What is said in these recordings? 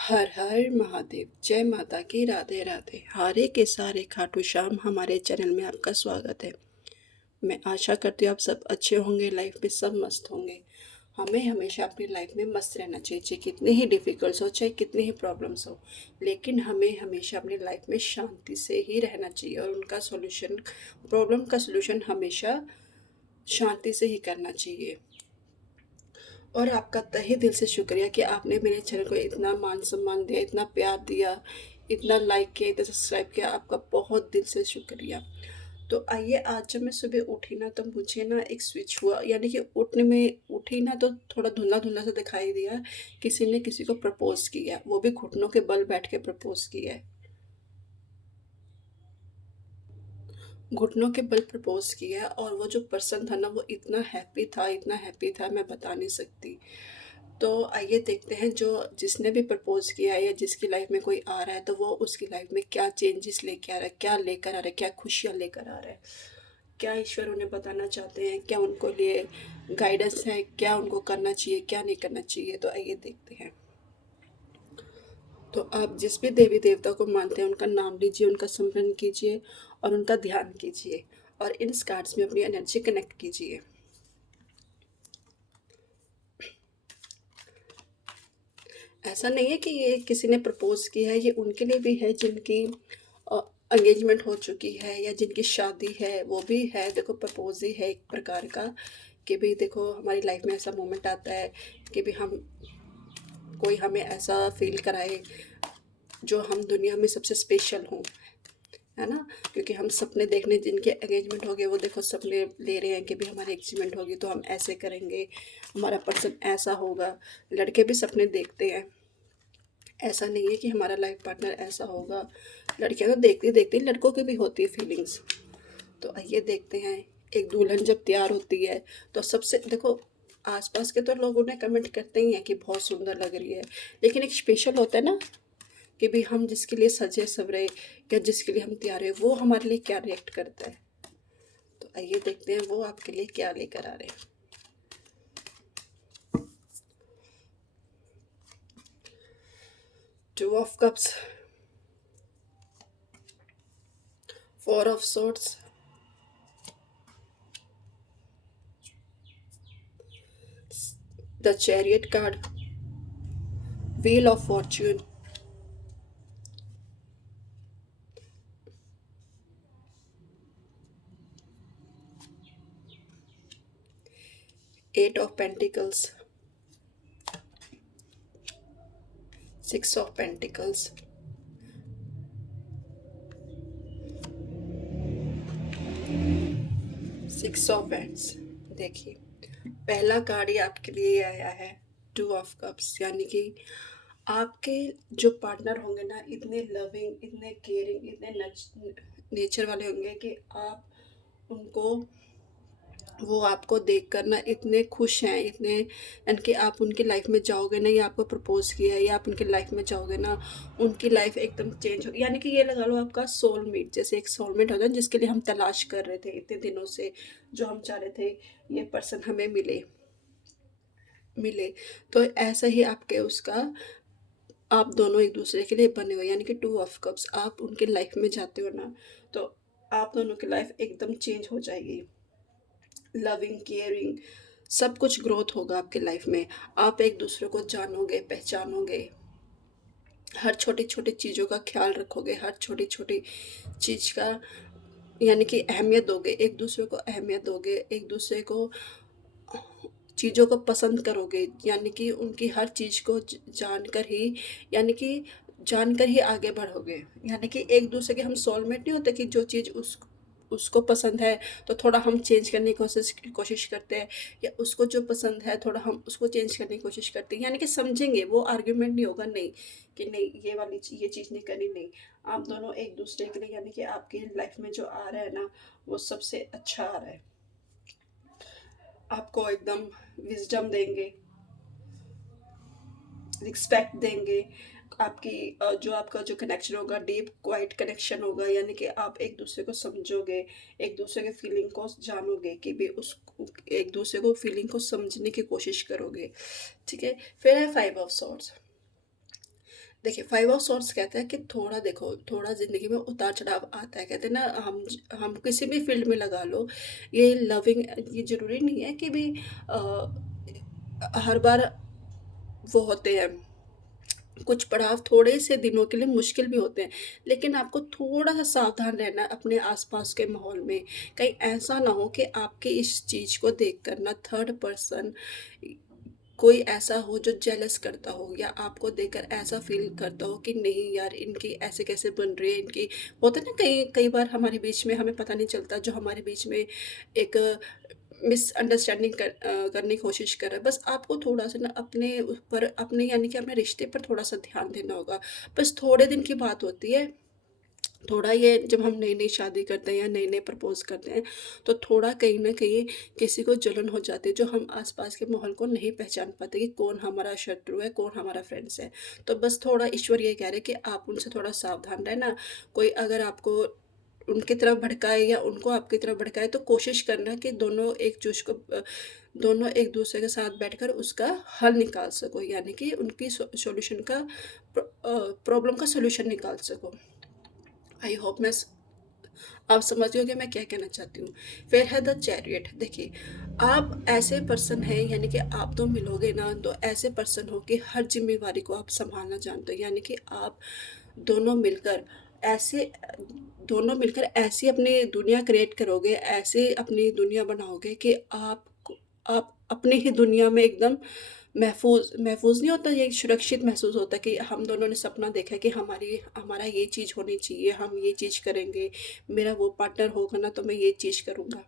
हर हर महादेव। जय माता की। राधे राधे। हारे के सारे खाटू श्याम हमारे चैनल में आपका स्वागत है। मैं आशा करती हूँ आप सब अच्छे होंगे, लाइफ में सब मस्त होंगे। हमें हमेशा अपनी लाइफ में मस्त रहना चाहिए, चाहे कितनी ही डिफ़िकल्ट्स हो, चाहे कितनी ही प्रॉब्लम्स हो, लेकिन हमें हमेशा अपनी लाइफ में शांति से ही रहना चाहिए और उनका सॉल्यूशन, प्रॉब्लम का सॉल्यूशन हमेशा शांति से ही करना चाहिए। और आपका तहे दिल से शुक्रिया कि आपने मेरे चैनल को इतना मान सम्मान दिया, इतना प्यार दिया, इतना लाइक किया, इतना सब्सक्राइब किया। आपका बहुत दिल से शुक्रिया। तो आइए, आज जब मैं सुबह उठी ना तो मुझे ना एक स्विच हुआ, यानी कि उठने में उठी ना तो थोड़ा धुंधला धुंधला सा दिखाई दिया। किसी ने किसी को प्रपोज किया, वो भी घुटनों के बल बैठ के प्रपोज किया है। घुटनों के बल प्रपोज किया है, और वो जो पर्सन था ना वो इतना हैप्पी था, इतना हैप्पी था, मैं बता नहीं सकती। तो आइए देखते हैं, जो जिसने भी प्रपोज किया है या जिसकी लाइफ में कोई आ रहा है तो वो उसकी लाइफ में क्या चेंजेस लेके आ रहा है, क्या लेकर आ रहा है, क्या खुशियाँ लेकर आ रहा है, क्या ईश्वर उन्हें बताना चाहते हैं, क्या उनको लिए गाइडेंस है, क्या उनको करना चाहिए, क्या नहीं करना चाहिए। तो आइए देखते हैं। तो आप जिस भी देवी देवता को मानते हैं उनका नाम लीजिए, उनका स्मरण कीजिए और उनका ध्यान कीजिए, और इन कार्ड्स में अपनी एनर्जी कनेक्ट कीजिए। ऐसा नहीं है कि ये किसी ने प्रपोज किया है, ये उनके लिए भी है जिनकी एंगेजमेंट हो चुकी है या जिनकी शादी है, वो भी है। देखो, प्रपोज ही है एक प्रकार का, कि भाई देखो हमारी लाइफ में ऐसा मोमेंट आता है कि भी हम, कोई हमें ऐसा फील कराए जो हम दुनिया में सबसे स्पेशल हों, है ना। क्योंकि हम सपने देखने, जिनके एंगेजमेंट हो गए वो देखो सपने ले रहे हैं कि भी हमारी एंगेजमेंट होगी तो हम ऐसे करेंगे, हमारा पर्सन ऐसा होगा। लड़के भी सपने देखते हैं, ऐसा नहीं है कि हमारा लाइफ पार्टनर ऐसा होगा। लड़कियां तो देखती देखती, लड़कों की भी होती है फीलिंग्स। तो आइए देखते हैं। एक दुल्हन जब तैयार होती है तो सबसे देखो, आसपास के तो लोग उन्हें कमेंट करते ही हैं कि बहुत सुंदर लग रही है, लेकिन एक स्पेशल होता है ना, कि भी हम जिसके लिए सजे सवरे या जिसके लिए हम तैयार है वो हमारे लिए क्या रिएक्ट करता है। तो आइए देखते हैं वो आपके लिए क्या लेकर आ रहे हैं। Two of cups, four of swords, the chariot card, wheel of fortune, eight of pentacles, six of pentacles, six of wands। देखिए, पहला कार्ड ही आपके लिए आया है, टू ऑफ कप्स, यानी कि आपके जो पार्टनर होंगे ना, इतने लविंग, इतने केयरिंग, इतने नेचर वाले होंगे कि आप उनको, वो आपको देखकर ना इतने खुश हैं, इतने, यानी कि आप उनकी लाइफ में जाओगे ना, या आपको प्रपोज किया है या आप उनकी लाइफ में जाओगे ना, उनकी लाइफ एकदम चेंज हो, यानी कि ये लगा लो आपका सोलमेट। जैसे एक सोलमेट होता है जिसके लिए हम तलाश कर रहे थे इतने दिनों से, जो हम चाह रहे थे ये पर्सन हमें मिले मिले। तो ऐसा ही आपके उसका, आप दोनों एक दूसरे के लिए बने हो, यानी कि टू ऑफ कप्स। आप उनकी लाइफ में जाते हो ना, तो आप दोनों की लाइफ एकदम चेंज हो जाएगी। लविंग, केयरिंग, सब कुछ ग्रोथ होगा आपके लाइफ में। आप एक दूसरे को जानोगे, पहचानोगे, हर छोटी छोटी चीज़ों का ख्याल रखोगे, हर छोटी छोटी चीज़ का, यानी कि अहमियत दोगे, एक दूसरे को अहमियत दोगे, एक दूसरे को चीज़ों को पसंद करोगे, यानी कि उनकी हर चीज़ को जानकर ही, यानी कि जानकर ही आगे बढ़ोगे। यानी कि एक दूसरे के हम सोलमेट नहीं होते, कि जो चीज़ उसको पसंद है तो थोड़ा हम चेंज करने की कोशिश करते हैं, या उसको जो पसंद है थोड़ा हम उसको चेंज करने की कोशिश करते हैं, यानी कि समझेंगे, वो आर्ग्यूमेंट नहीं होगा, नहीं कि नहीं ये वाली ये चीज़ नहीं करनी, नहीं। आप दोनों एक दूसरे के लिए, यानी कि आपकी लाइफ में जो आ रहा है ना, वो सबसे अच्छा आ रहा है। आपको एकदम विजडम देंगे, रिस्पेक्ट देंगे। आपकी जो आपका जो कनेक्शन होगा, डीप क्वाइट कनेक्शन होगा, यानी कि आप एक दूसरे को समझोगे, एक दूसरे के फीलिंग को जानोगे, कि भी उस, एक दूसरे को फीलिंग को समझने की कोशिश करोगे। ठीक है। फिर है फाइव ऑफ सॉर्ड्स। देखिए, 5 ऑफ सोर्ड्स कहता है कि थोड़ा देखो, थोड़ा ज़िंदगी में उतार-चढ़ाव आता है। कहते हैं ना, हम किसी भी फ़ील्ड में लगा लो, ये लविंग ये ज़रूरी नहीं है कि भी हर बार वो होते हैं, कुछ पड़ाव थोड़े से दिनों के लिए मुश्किल भी होते हैं, लेकिन आपको थोड़ा-सा सावधान रहना है अपने आस-पास के माहौल में। कहीं ऐसा ना हो कि आपकी इस चीज़ को देखकर ना थर्ड पर्सन कोई ऐसा हो जो जेलस करता हो, या आपको देखकर ऐसा फ़ील करता हो कि नहीं यार, इनकी ऐसे कैसे बन रही है, इनकी होता है ना, कई कई बार हमारे बीच में हमें पता नहीं चलता, जो हमारे बीच में एक मिसअंडरस्टैंडिंग करने की कोशिश कर रहा है। बस आपको थोड़ा-सा ना अपने ऊपर, अपने यानी कि अपने रिश्ते पर थोड़ा-सा ध्यान देना होगा। बस थोड़े दिन की बात होती है, थोड़ा ये जब हम नई-नई शादी करते हैं या नए-नए प्रपोज़ करते हैं, तो थोड़ा कहीं न कहीं किसी को जलन हो जाती है, जो हम आस-पास के माहौल को नहीं पहचान पाते कि कौन हमारा शत्रु है, कौन हमारा फ्रेंड्स है। तो बस थोड़ा ईश्वर ये कह रहे हैं कि आप उनसे थोड़ा सावधान रहना। कोई अगर आपको उनकी तरफ भड़काए या उनको आपकी तरफ भड़काए, तो कोशिश करना कि दोनों एक-दूसरे के साथ बैठकर उसका हल निकाल सको, यानी कि उनकी सॉल्यूशन का प्रॉब्लम का सॉल्यूशन निकाल सको। आई होप आप समझ गए हो कि मैं क्या कहना चाहती हूँ। फिर है द चैरियट। देखिए, आप ऐसे पर्सन हैं, यानी कि आप तो मिलोगे ना, तो ऐसे पर्सन हो कि हर ज़िम्मेवारी को आप सँभालना जानते हो। यानी कि आप दोनों मिलकर ऐसे ऐसी अपनी दुनिया क्रिएट करोगे, ऐसे अपनी दुनिया बनाओगे कि आप अपनी ही दुनिया में एकदम महफ़ूज़ नहीं होता, ये सुरक्षित महसूस होता है कि हम दोनों ने सपना देखा है कि हमारा ये चीज़ होनी चाहिए, हम ये चीज़ करेंगे, मेरा वो पार्टनर होगा ना तो मैं ये चीज़ करूँगा।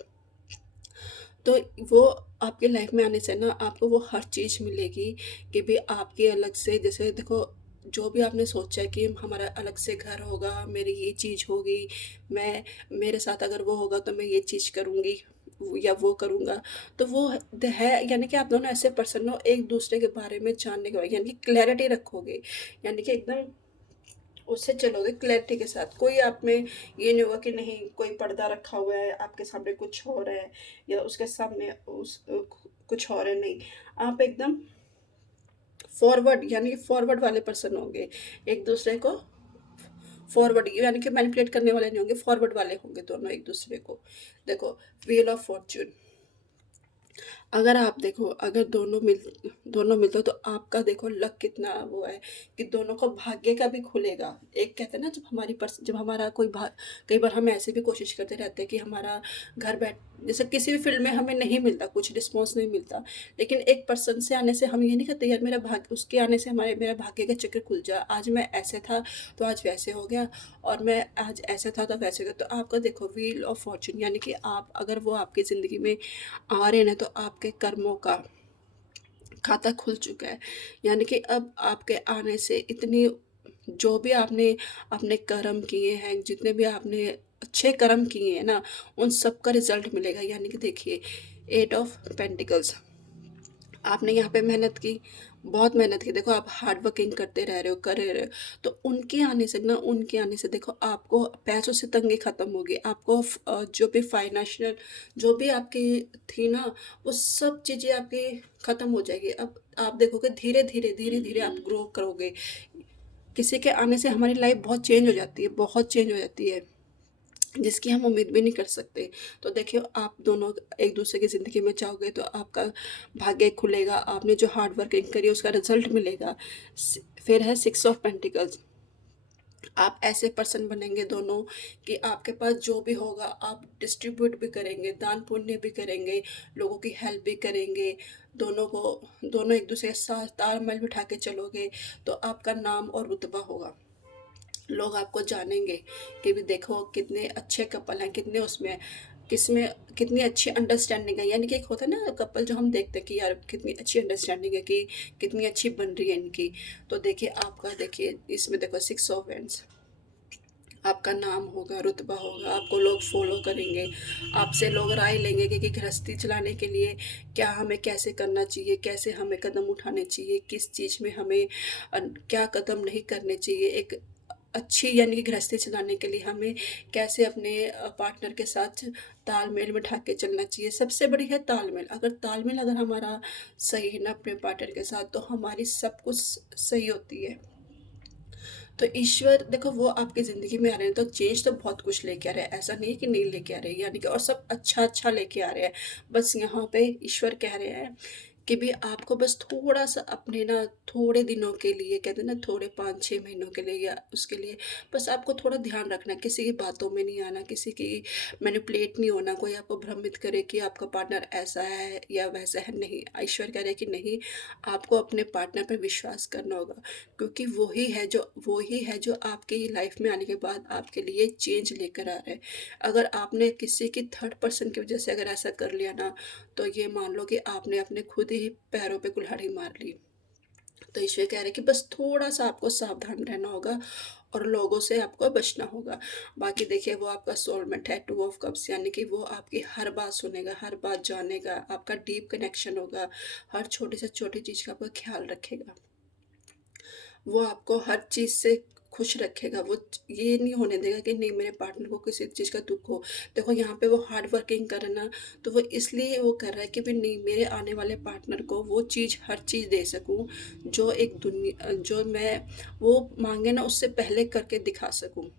तो वो आपकी लाइफ़ में आने से ना आपको वो हर चीज़ मिलेगी कि भी आपके अलग से, जैसे देखो, जो भी आपने सोचा है कि हमारा अलग से घर होगा, मेरी ये चीज़ होगी, मैं मेरे साथ अगर वो होगा तो मैं ये चीज़ करूँगी या वो करूँगा। तो वो है, यानी कि आप दोनों ऐसे पर्सन हो, एक-दूसरे के बारे में जानने के बाद यानी कि क्लैरिटी रखोगे, यानी कि एकदम उससे चलोगे क्लैरिटी के साथ। कोई आप में ये नहीं होगा कि नहीं, कोई पर्दा रखा हुआ है, आपके सामने कुछ हो रहा है या उसके सामने कुछ और है, नहीं। आप एकदम फॉरवर्ड, यानी कि फॉरवर्ड वाले पर्सन होंगे। एक-दूसरे को फॉरवर्ड यानी कि मैनिपुलेट करने वाले नहीं होंगे, फॉरवर्ड वाले होंगे दोनों एक-दूसरे को। देखो, व्हील ऑफ फॉर्च्यून, अगर आप देखो, अगर दोनों मिलते हो तो आपका देखो लक कितना वो है कि दोनों को भाग्य का भी खुलेगा। एक कहते हैं ना, जब हमारा कोई भा कई बार हम ऐसे भी कोशिश करते रहते हैं कि हमारा घर बैठ जैसे किसी भी फ़ील्ड में हमें नहीं मिलता, कुछ रिस्पॉन्स नहीं मिलता। लेकिन एक पर्सन से आने से हम ये नहीं कहते यार, मेरा भाग्य उसके आने से हमारे मेरा भाग्य का चक्र खुल जाए। आज मैं ऐसे था, तो आज वैसे हो गया, और मैं आज ऐसे था तो वैसे हो गया। तो आपका देखो व्हील ऑफ फॉर्च्यून, यानी कि आप अगर वो आपकी ज़िंदगी में आ रहे हैं ना, तो आपके कर्मों का खाता खुल चुका है। यानी कि अब आपके आने से इतनी, जो भी आपने अपने कर्म किए हैं, जितने भी आपने अच्छे कर्म किए हैं ना, उन सब का रिज़ल्ट मिलेगा। यानी कि देखिए, 8 ऑफ पेंटिकल्स, आपने यहाँ पे मेहनत की, बहुत मेहनत की। देखो, आप हार्ड वर्किंग करते रह रहे हो, कर रहे हो, तो उनके आने से देखो आपको पैसों से तंगी खत्म होगी। आपको जो भी फाइनेंशियल, जो भी आपकी थी ना, वो सब चीज़ें आपकी खत्म हो जाएगी। अब आप देखोगे धीरे-धीरे आप ग्रो करोगे। किसी के आने से हमारी लाइफ़ बहुत चेंज हो जाती है, बहुत चेंज हो जाती है। जिसकी हम उम्मीद भी नहीं कर सकते। तो देखिए, आप दोनों एक-दूसरे की ज़िंदगी में जाओगे तो आपका भाग्य खुलेगा, आपने जो हार्ड वर्किंग करी है उसका रिज़ल्ट मिलेगा। फिर है 6 ऑफ पेंटिकल्स, आप ऐसे पर्सन बनेंगे दोनों कि आपके पास जो भी होगा आप डिस्ट्रीब्यूट भी करेंगे, दान पुण्य भी करेंगे, लोगों की हेल्प भी करेंगे। दोनों एक-दूसरे के साथ तालमेल बिठा के चलोगे, तो आपका नाम और रुतबा होगा। लोग आपको जानेंगे कि भी देखो कितने अच्छे कपल हैं, कितने उसमें किसमें कितनी अच्छी अंडरस्टैंडिंग है। यानी कि एक होता है ना कपल, जो हम देखते हैं कि यार कितनी अच्छी अंडरस्टैंडिंग है, कि कितनी अच्छी बन रही है इनकी। तो देखिए, आपका देखिए इसमें देखो 6 ऑफ वांड्स, आपका नाम होगा, रुतबा होगा, आपको लोग फॉलो करेंगे, आपसे लोग राय लेंगे कि गृहस्थी चलाने के लिए क्या हमें कैसे करना चाहिए, कैसे हमें कदम उठाने चाहिए, किस चीज़ में हमें क्या कदम नहीं करने चाहिए। एक अच्छी यानी कि गृहस्थी चलाने के लिए हमें कैसे अपने पार्टनर के साथ तालमेल बिठा के चलना चाहिए। सबसे बड़ी है तालमेल, अगर हमारा सही है ना अपने पार्टनर के साथ, तो हमारी सब कुछ सही होती है। तो ईश्वर देखो वो आपकी ज़िंदगी में आ रहे हैं तो चेंज तो बहुत कुछ लेके आ रहे हैं, ऐसा नहीं है कि नहीं लेके आ रहे हैं, यानी कि और सब अच्छा-अच्छा लेके आ रहे हैं। बस यहाँ पे ईश्वर कह रहे हैं कि भी आपको बस थोड़ा-सा अपने ना थोड़े दिनों के लिए कहते हैं ना थोड़े 5-6 महीनों के लिए या उसके लिए बस आपको थोड़ा ध्यान रखना है, किसी की बातों में नहीं आना, किसी की मैनिपुलेट नहीं होना, कोई आपको भ्रमित करे कि आपका पार्टनर ऐसा है या वैसा है, नहीं। ईश्वर कह रहे हैं कि नहीं, आपको अपने पार्टनर पे विश्वास करना होगा। क्योंकि वो ही है जो आपकी लाइफ में आने के बाद आपके लिए चेंज लेकर आ रहा है। अगर आपने किसी की थर्ड पर्सन की वज़ह से अगर ऐसा कर लिया ना, तो ये मान लो कि आपने अपने खुद ही पैरों पे कुल्हाड़ी मार ली। तो ईश्वर कह रहे हैं कि बस थोड़ा-सा आपको सावधान रहना होगा और लोगों से आपको बचना होगा। बाकी देखिए वो आपका सोलमेट है, टू ऑफ कप्स, यानी कि वो आपकी हर बात सुनेगा, हर बात जानेगा, आपका डीप कनेक्शन होगा, हर छोटी से छोटी चीज़ का आपका ख़्याल रखेगा। वो आपको हर चीज़ से खुश रखेगा, वो ये नहीं होने देगा कि नहीं मेरे पार्टनर को किसी चीज़ का दुःख हो। देखो यहाँ पे वो हार्ड वर्किंग कर रहा है ना, तो वो इसलिए वो कर रहा है कि भी नहीं मेरे आने वाले पार्टनर को वो चीज़ हर चीज़ दे सकूँ, जो मैं वो माँगे ना उससे पहले करके दिखा सकूँ।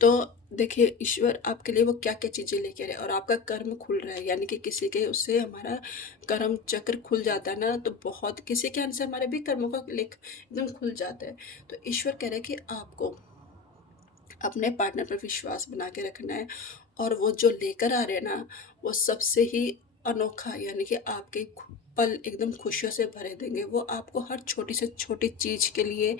तो देखिए ईश्वर आपके लिए वो क्या-क्या चीज़ें लेके आ रहे हैं और आपका कर्म खुल रहा है, यानी कि किसी के उससे हमारा कर्म चक्र खुल जाता है ना, तो बहुत किसी के आने से हमारे भी कर्मों का लेख एकदम खुल जाता है। तो ईश्वर कह रहा है कि आपको अपने पार्टनर पर विश्वास बना के रखना है और वो जो लेकर आ रहे हैं ना, वो सबसे ही अनोखा, यानी कि आपके पल एकदम खुशियों से भरे देंगे। वो आपको हर छोटी से छोटी चीज़ के लिए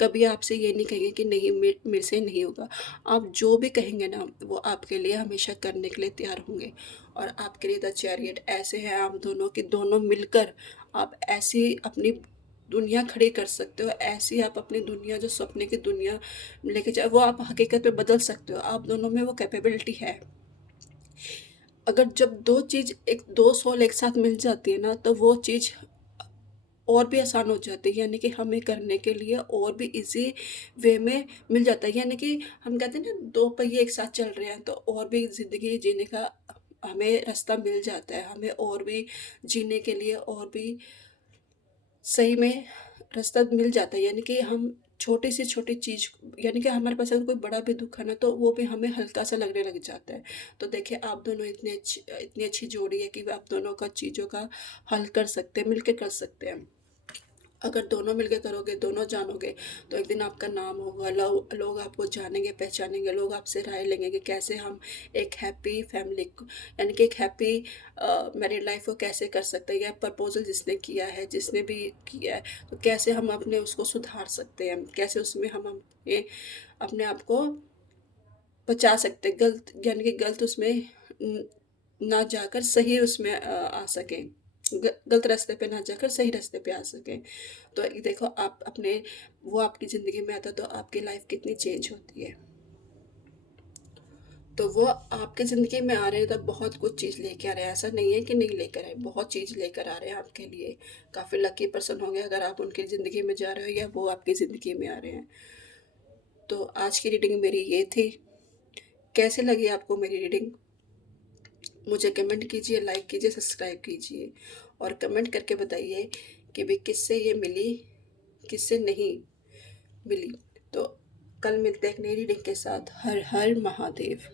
कभी आपसे ये नहीं कहेंगे कि नहीं मेरे से नहीं होगा। आप जो भी कहेंगे ना वो आपके लिए हमेशा करने के लिए तैयार होंगे। और आपके लिए द चैरियट ऐसे हैं आप दोनों कि दोनों मिलकर आप ऐसी अपनी दुनिया खड़ी कर सकते हो, ऐसी आप अपनी दुनिया जो सपने की दुनिया लेके जाओ वो आप हकीकत में बदल सकते हो। आप दोनों में वो कैपेबिलिटी है। अगर जब 2 चीज़ एक 2 सोल एक साथ मिल जाती है ना, तो वो चीज़ और भी आसान हो जाती है, यानी कि हमें करने के लिए और भी ईज़ी वे में मिल जाता है। यानी कि हम कहते हैं ना 2 पहिए एक साथ चल रहे हैं तो और भी ज़िंदगी जीने का हमें रास्ता मिल जाता है। हमें और भी जीने के लिए और भी सही में रास्ता मिल जाता है, यानी कि हम छोटी से छोटी चीज़, यानी कि हमारे पास अगर कोई बड़ा भी दुःख है ना तो वो भी हमें हल्का-सा लगने लग जाता है। तो देखिए आप दोनों इतनी अच्छी जोड़ी है कि आप दोनों का चीज़ों का हल कर सकते हैं, मिलके कर सकते हैं। अगर दोनों मिलके करोगे, दोनों जानोगे, तो एक दिन आपका नाम होगा, लोग आपको जानेंगे, पहचानेंगे, लोग आपसे राय लेंगे कि कैसे हम एक हैप्पी फैमिली को, यानी कि एक हैप्पी मैरिड लाइफ़ को कैसे कर सकते हैं, या प्रपोज़ल जिसने किया है, जिसने भी किया है, तो कैसे हम अपने उसको सुधार सकते हैं, कैसे उसमें हम अपने अपने आप को बचा सकते हैं, गलत यानी कि गलत उसमें ना जाकर सही उसमें आ सकें। गलत रास्ते पे ना जाकर सही रास्ते पे आ सकें। तो ये देखो आप अपने वो आपकी ज़िंदगी में आता है तो आपकी लाइफ़ कितनी चेंज होती है। तो वो आपकी ज़िंदगी में आ रहे हैं तो बहुत कुछ चीज़ लेके आ रहे हैं, ऐसा नहीं है कि नहीं लेकर आए, बहुत चीज़ लेकर आ रहे हैं आपके लिए। काफ़ी लकी पर्सन होंगे अगर आप उनकी ज़िंदगी में जा रहे हो या वो आपकी ज़िंदगी में आ रहे हैं। तो आज की रीडिंग मेरी ये थी। कैसी लगी आपको मेरी रीडिंग? मुझे कमेंट कीजिए, लाइक कीजिए, सब्सक्राइब कीजिए और कमेंट करके बताइए कि भई किससे ये मिली, किससे नहीं मिली। तो कल मिलते हैं एक नई रीडिंग के साथ। हर हर महादेव।